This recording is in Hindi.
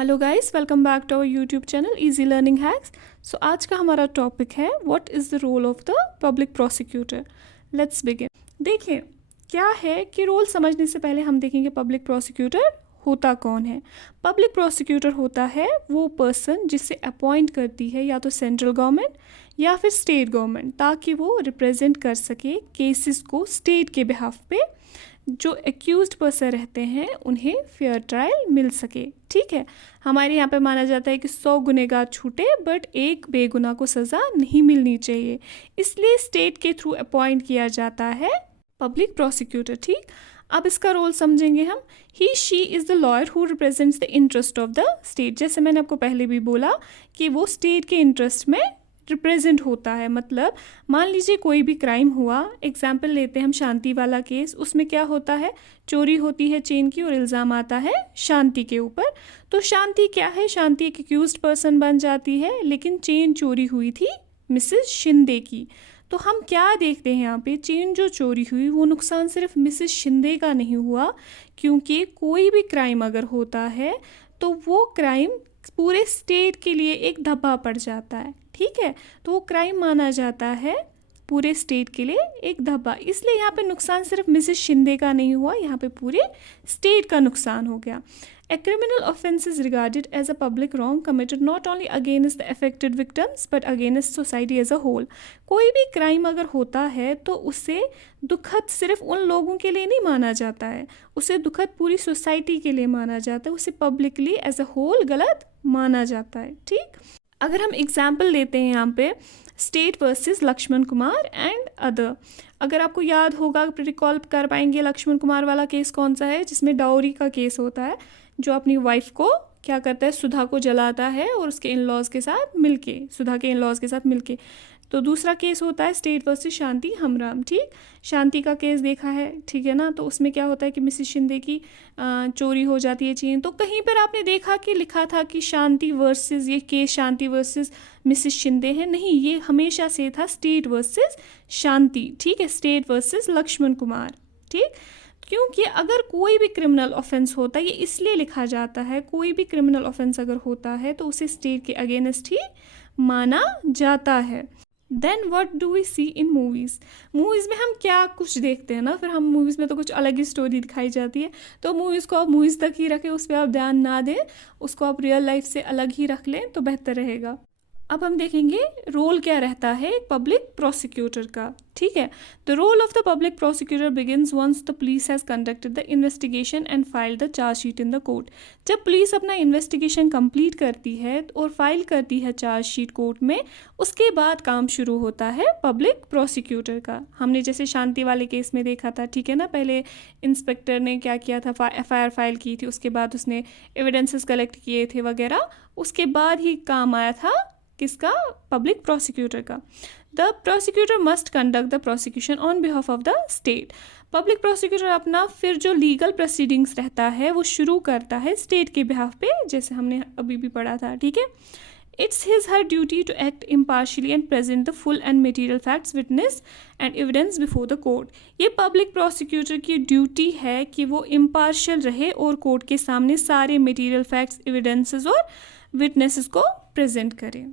Hello guys, welcome back to our YouTube channel easy learning hacks. So आज का हमारा टॉपिक है what is the role of the public prosecutor. Let's begin. देखिए क्या है कि रोल समझने से पहले हम देखेंगे पब्लिक प्रोसिक्यूटर होता कौन है। पब्लिक प्रोसिक्यूटर होता है वो पर्सन जिसे अपॉइंट करती है या तो सेंट्रल गवर्नमेंट या फिर स्टेट गवर्नमेंट, ताकि वो रिप्रेजेंट कर सके केसेस को स्टेट के बिहाफ पे। जो एक्यूज्ड पर्सन रहते हैं उन्हें फेयर ट्रायल मिल सके। ठीक है, हमारे यहाँ पे माना जाता है कि 100 गुनहगार छूटे बट एक बेगुनाह को सज़ा नहीं मिलनी चाहिए, इसलिए स्टेट के थ्रू अपॉइंट किया जाता है पब्लिक प्रोसिक्यूटर। ठीक, अब इसका रोल समझेंगे हम। He she is the lawyer who represents the interest of the state. जैसे मैंने आपको पहले भी बोला कि वो स्टेट के इंटरेस्ट में रिप्रेजेंट होता है। मतलब मान लीजिए कोई भी क्राइम हुआ, एग्जाम्पल लेते हैं हम शांति वाला केस। उसमें क्या होता है, चोरी होती है चेन की और इल्ज़ाम आता है शांति के ऊपर। तो शांति क्या है, शांति एक एक्यूज्ड पर्सन बन जाती है, लेकिन चेन चोरी हुई थी मिसेस शिंदे की। तो हम क्या देखते हैं यहाँ पे, चेन जो चोरी हुई वो नुकसान सिर्फ मिसेस शिंदे का नहीं हुआ, क्योंकि कोई भी क्राइम अगर होता है तो वो क्राइम पूरे स्टेट के लिए एक धब्बा पड़ जाता है। ठीक है, तो वो क्राइम माना जाता है पूरे स्टेट के लिए एक धब्बा। इसलिए यहाँ पे नुकसान सिर्फ मिसेस शिंदे का नहीं हुआ, यहाँ पे पूरे स्टेट का नुकसान हो गया। A criminal offense is regarded as a public wrong committed not only against the affected victims but against society as a whole। कोई भी क्राइम अगर होता है तो उसे दुखद सिर्फ उन लोगों के लिए नहीं माना जाता है, उसे दुखद पूरी सोसाइटी के लिए माना जाता है, उसे पब्लिकली एज अ होल गलत माना जाता है। ठीक, अगर हम एग्जाम्पल लेते हैं यहाँ पे state versus Lakshman Kumar and other. अगर आपको याद होगा, रिकॉल कर पाएंगे लक्ष्मण कुमार वाला केस कौन सा है, जिसमें डाउरी का केस होता है, जो अपनी वाइफ को क्या करता है, सुधा को जलाता है और उसके इन लॉज़ के साथ मिलके, सुधा के इन लॉज़ के साथ मिलके। तो दूसरा केस होता है स्टेट वर्सेस शांति हमराम। ठीक, शांति का केस देखा है, ठीक है ना। तो उसमें क्या होता है कि मिसेस शिंदे की चोरी हो जाती है चेन। तो कहीं पर आपने देखा कि लिखा था कि शांति वर्सेस, ये केस शांति वर्सेस मिसेस शिंदे है, नहीं, ये हमेशा से था स्टेट वर्सेस शांति। ठीक है, स्टेट वर्सेस लक्ष्मण कुमार। ठीक, क्योंकि अगर कोई भी क्रिमिनल ऑफेंस होता है, ये इसलिए लिखा जाता है, कोई भी क्रिमिनल ऑफेंस अगर होता है तो उसे स्टेट के अगेंस्ट ही माना जाता है। Then what do we see in movies. Movies में हम क्या कुछ देखते हैं ना, फिर हम मूवीज़ में तो कुछ अलग ही स्टोरी दिखाई जाती है। तो मूवीज़ को आप मूवीज़ तक ही रखें, उस पर आप ध्यान ना दें, उसको आप रियल लाइफ से अलग ही रख लें तो बेहतर रहेगा। अब हम देखेंगे रोल क्या रहता है पब्लिक प्रोसिक्यूटर का। ठीक है, the role of the public prosecutor begins once the police has conducted the investigation and filed the chargesheet in the court. जब पुलिस अपना इन्वेस्टिगेशन कंप्लीट करती है और फाइल करती है चार्जशीट कोर्ट में, उसके बाद काम शुरू होता है पब्लिक प्रोसिक्यूटर का। हमने जैसे शांति वाले केस में देखा था, ठीक है ना, पहले इंस्पेक्टर ने क्या किया था, FIR फाइल की थी, उसके बाद उसने एविडेंसेस कलेक्ट किए थे वगैरह, उसके बाद ही काम आया था किसका, पब्लिक प्रोसिक्यूटर का। The prosecutor must conduct the prosecution on behalf of the state. Public prosecutor अपना फिर जो लीगल प्रोसीडिंग्स रहता है वो शुरू करता है स्टेट के बिहाफ पे, जैसे हमने अभी भी पढ़ा था। ठीक है, it's his her duty to act impartially and present the full and material facts, witness and evidence before the court. ये पब्लिक प्रोसिक्यूटर की ड्यूटी है कि वो इम्पार्शियल रहे और कोर्ट के सामने सारे मटेरियल फैक्ट्स, एविडेंसेस और विटनेसेस को प्रेजेंट करें।